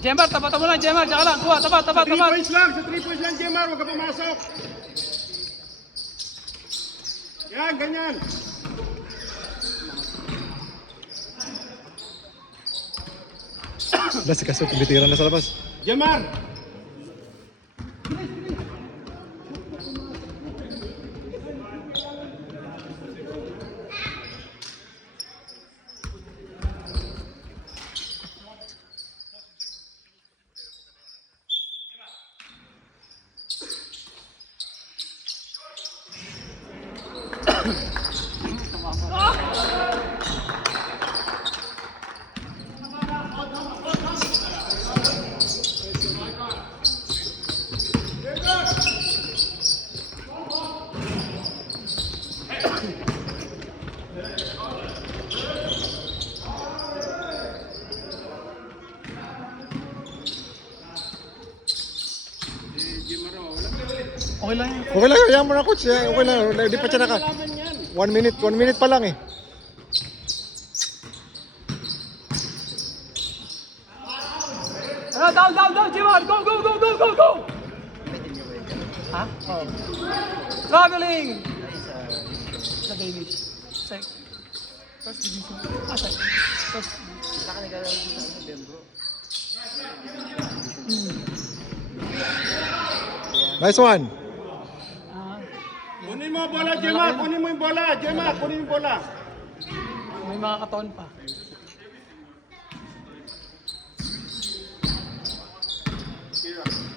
Jemar, tapat mo lang, Jemar. Tsaka lang, kuha, tapat. 3 points lang, sa 3 points lang, Jemar, huwag ka pumasok. Yan, ganyan. Si Kaso, kumitiran na sa labas. Jemar! Okay lang yan. Okay lang, hayaan mo na coach. Okay lang, di pa siya naka. 1 minute pa lang eh. Down, Jemar. Go. Ha? Oh. Traveling. Sa Danish. First division. First. Nice one. Kunin mo bola, Jemar, kunin mo yung bola, Jemar, kunin yung bola. May mga katon pa.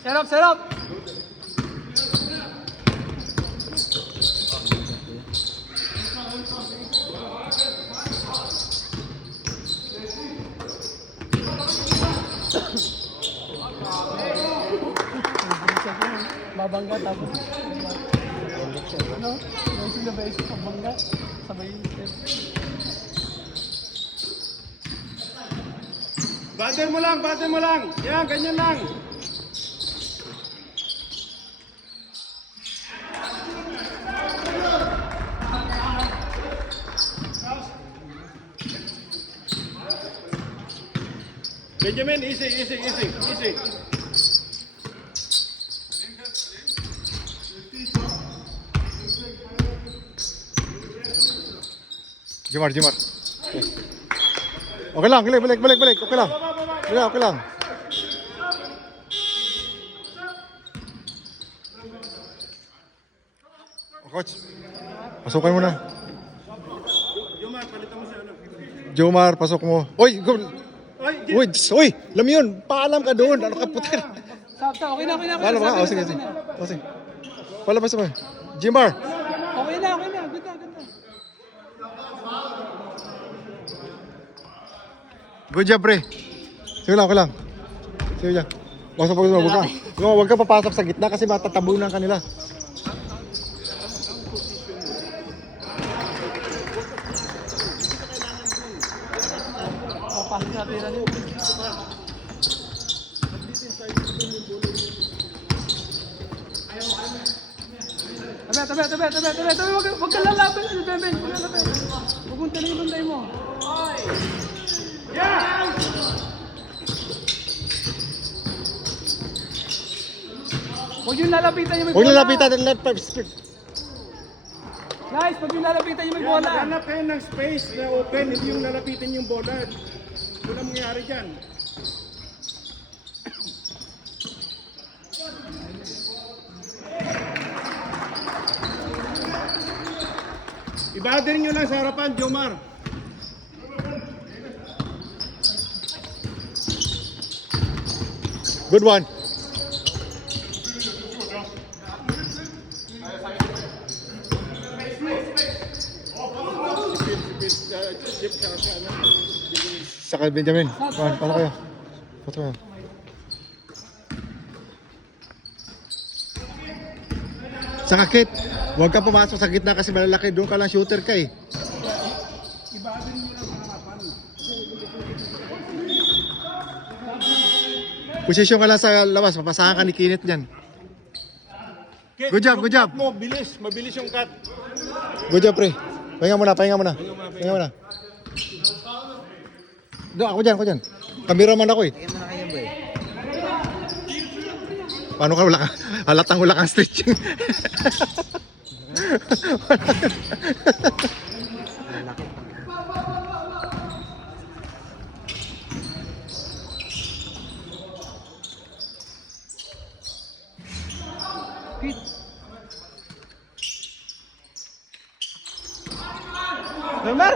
Set up. Babangga tapos. No? Racing the base pagbangga. Sabay step. Batter mo lang. Yan, ganyan lang. Benjamin, easy. Jemar. Okay lang, balik. Okay lang. Okay lang. Oh, coach, pasukan mo na. Jomar, palitan mo si ano. Jomar, pasok mo. Oy, go. Ay, Uy, alam mo yun. Paalam ka doon. Ano ka puta? Stop. Okay na. Paalam ka? Sige. Palabas mo. Jemar. Okay na. Ganda. Good job, pre. Sige lang. Sige lang. Huwag ka papasok sa gitna kasi matatabunan kanila. Papasok natin na rin. Tabi. Huwag ka lalaban. Huwag mong talibantay mo. Huwag yung lalapitan yung may bola. Huwag lalapitan. Let Guys, pag yung lalapitan yung may bola. Maghanap kayo ng space na open, hindi yung lalapitin yung bola. Wala mangyayari dyan. Ibader nyo lang sa harapan, Jomar. Good one. Saka Benjamin. Paano kayo? Pato kayo. Saka Kate, huwag ka pumasok sa gitna kasi malalaki. Doon ka lang shooter ka eh. Posisyon ka lang sa labas. Papasahan ka ni Kinit dyan. Good job, good job. Mabilis yung cut. Good job, pre. Pahinga muna. Doon, ako dyan. Cameraman ako eh. Tingnan mo na kayo, boy. Paano ka wala ka? Halatang wala kang stretching. Malaki. Neymar!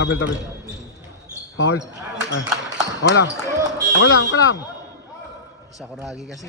Tabil. Paul. Ay. Ako lang. Isa ko ragi kasi.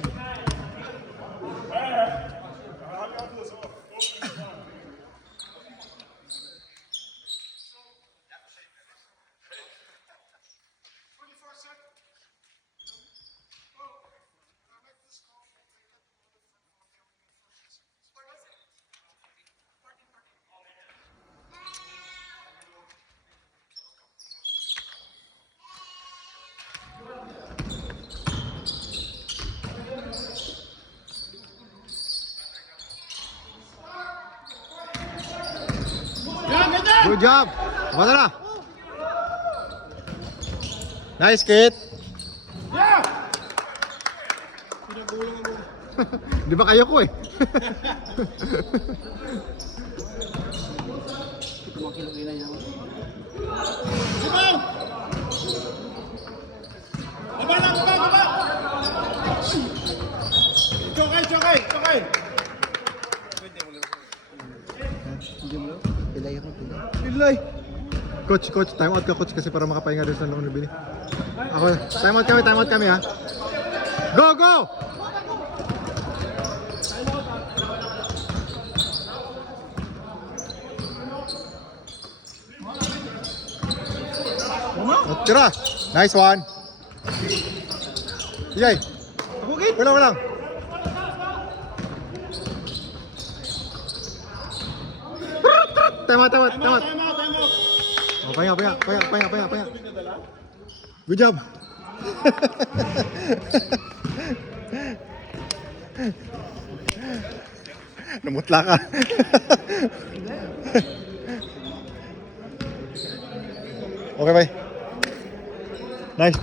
Good job. Bata na. Nice, Kit. Yeah! Di ba kayo ko eh? Sibaw! Baba! Chokay! Pilay ako, pilay. Pilay. Coach, time out ka coach kasi para makapahinga din sa long ni Bini. Ako, time out kami ha. Go! Tira. Nice one. Yay. Wala. Time out. Oh, pahinga. Good job. Namutla ka. Okay, bye. Nice.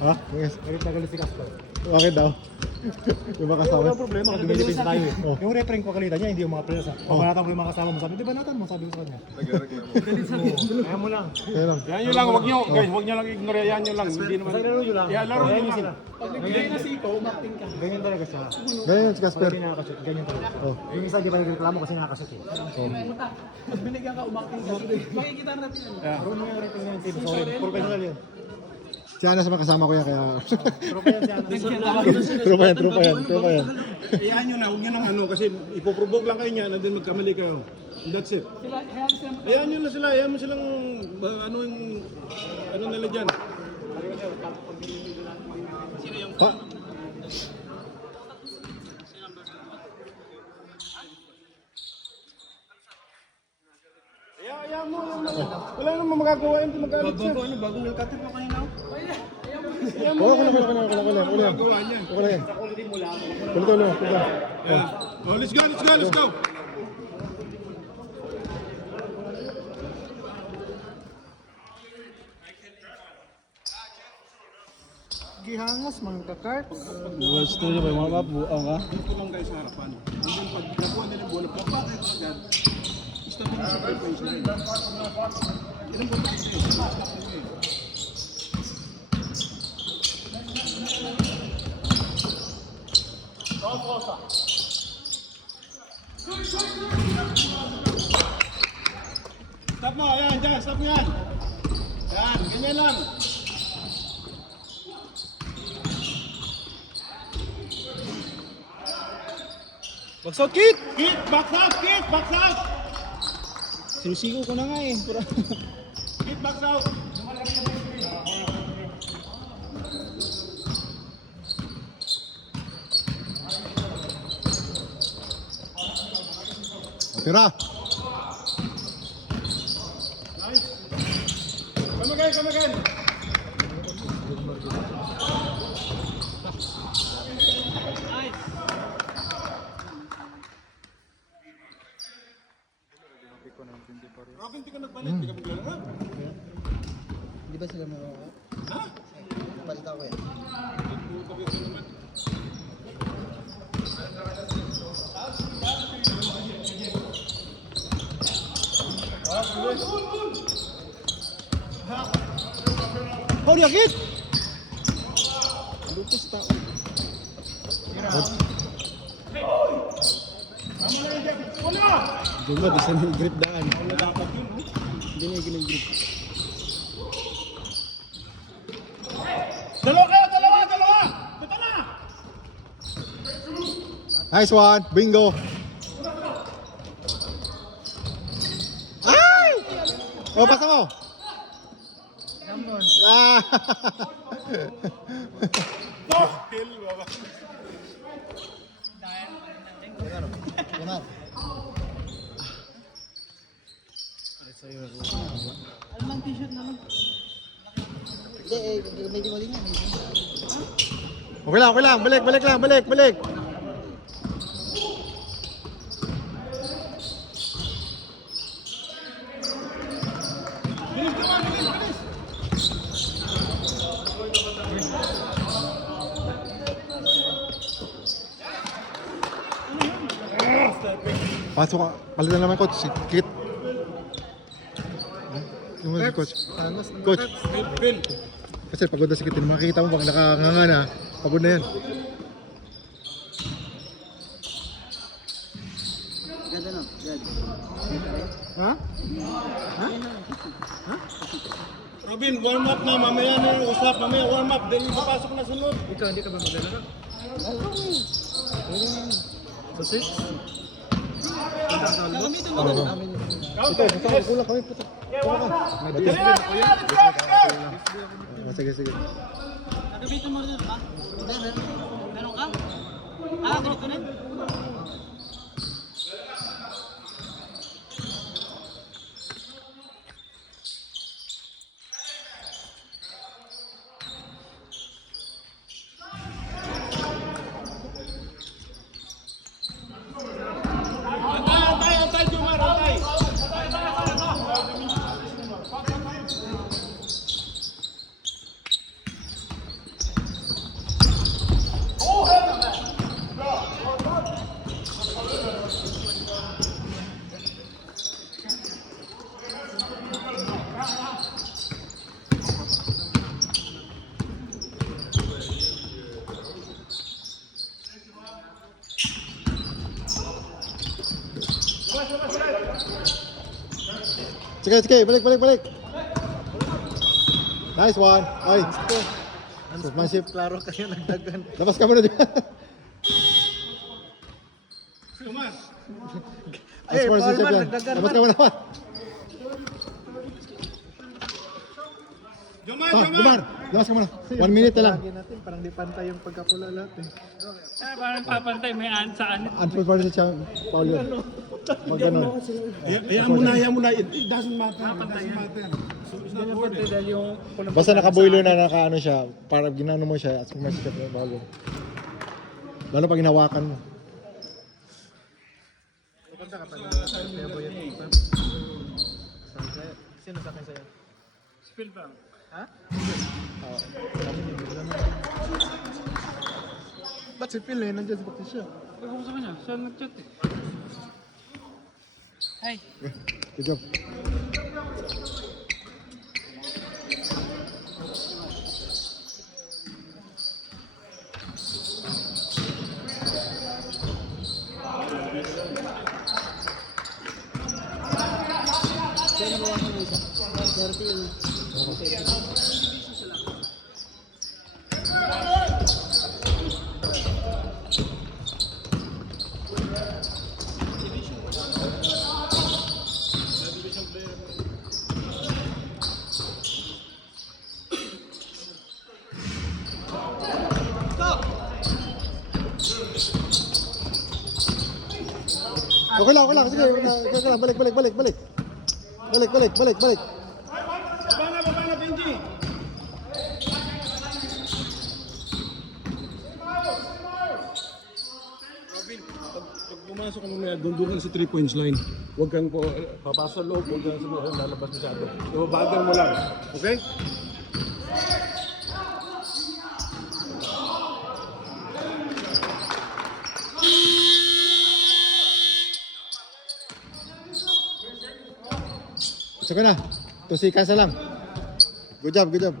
Ha? Yes. Galit si Casper. Bakit daw? Yung mga kasama. Wala problema kasi dumilipin tayo eh. Oh. Yung referee ko kalita niya, hindi yung mga players. Pag manatan mo yung mga kasama mo, sabi, di ba natan mo? Sabi ko sa kanya. Kaya mo lang. Kaya lang. Yan yun lang, wag nyo lang ignore, yan yun lang. Hindi naman. Laro nyo lang. Yeah, laro nyo sila. Pag nagbigay na si Iko, umakting ka. Ganyan talaga siya. Ganyan si Casper. Hindi nakakashoot, ganyan talaga. Oh. Yung isa, di ba nagreklamo kasi nakakashoot eh. Pag binigyan ka, umakting ka. Makikita natin yan. Laro nyo yung referee ng team. Sorry, professional yun. Si Ana sa mga kasama ko yan kaya... Tropa yan si Ana. Tropa yan. Iyaan nyo na, huwag nyo nang ano, kasi ipoprovoke lang kayo niya, and then magkamali kayo. That's it. Hayaan nyo na sila, hayaan mo silang, ano nila dyan. Pa? Hayaan mo. Wala namang magagawa yun, magalit siya. Bagong nagkatip pa kanina. Wala. Magagawa niya. Okay lang. Ulit. Oh, let's go. Gihangas, mga kakarts. Gusto niyo ba yung mga buang ha? Dito lang guys sa harapan. And then pag nakuha nila yung bola, papakit mo agad. Stop mo sa 3 points line. Yan ang bola kasi. Stop mo eh. Stop mo, ayan, dyan, stop mo yan. Yan, ganyan lang. Box out, Kit! Kit, box out! Sinisigo ko na nga eh. Kit, box out! Tira. Nice. Come again. Robin, di ka nagbalik, di ka maglaro ha? Di ba sila mga... Ha? Palita ko yan. Holy agit! Lutos tao. Jumbo, bisa na yung grip daan. Wala dapat yun, oh. Hindi na yung grip. Dalawa! Ito na! Nice one! Bingo! Ay! Oh, pasa mo! Ah! Oh! Hell, baba. Yaman. Alam t-shirt naman. Hindi, medyo mali nga. Okay lang. Balik. Bilis! Pasok ka. Palitan naman coach. Si Kit. Yung mga coach. Coach. Phil! Kasi pagod na si Kit. Makikita mo pag nakanganga na. Pagod na yan. Ganda no? Ganda. Ha? Robin, warm up na. Mamaya na yung usap. Mamaya warm up. Dahil papasok na sunod. Ikaw, hindi ka ba maglalaro? Sa 6? Ito, kulang kami. Sige. Nagabitin mo rin ba? Hindi, meron ka? Group ko rin? Antay, Jumar, antay! Sige, balik. Nice one. Ay. Sportsmanship. Klaro kayo nagdagan. Labas ka muna dyan. Jumar! Ay, Sportsmanship Paul man, yan. nagdagan Labas man. ka muna. Jumar! Labas ka muna. 1 minute na lang. Lagi natin, parang di pantay yung pagkapula lahat eh. Parang papantay, may saan. Unsportsmanship siya, Paul yun. Pag ganun. Hayaan mo na. It doesn't matter. So it's not worth it. Dahil yung Basta nakaboilo na nakaano siya, para ginano mo siya, at sportsmanship siya, Paul yun. Lalo pag hinawakan mo. Sino sa akin sa'yo? spill bang. Ha? Ba't si Phil eh? Nandiyan sa bakit siya. Pag ko sa kanya, siya nag-chat eh. Hi. Good job. Sino ba ako isa? 30. Okay lang. Sige, okay lang. Balik. Baba na, Benji! Robin, pag papasok ka mamaya, doon ka sa 3 points line. Huwag kang po, papasok sa loob, huwag kang sa loob, lalabas masyado. So, bagal mo lang. Okay? Gusto ko na. 2 seconds na lang. Good job, good job.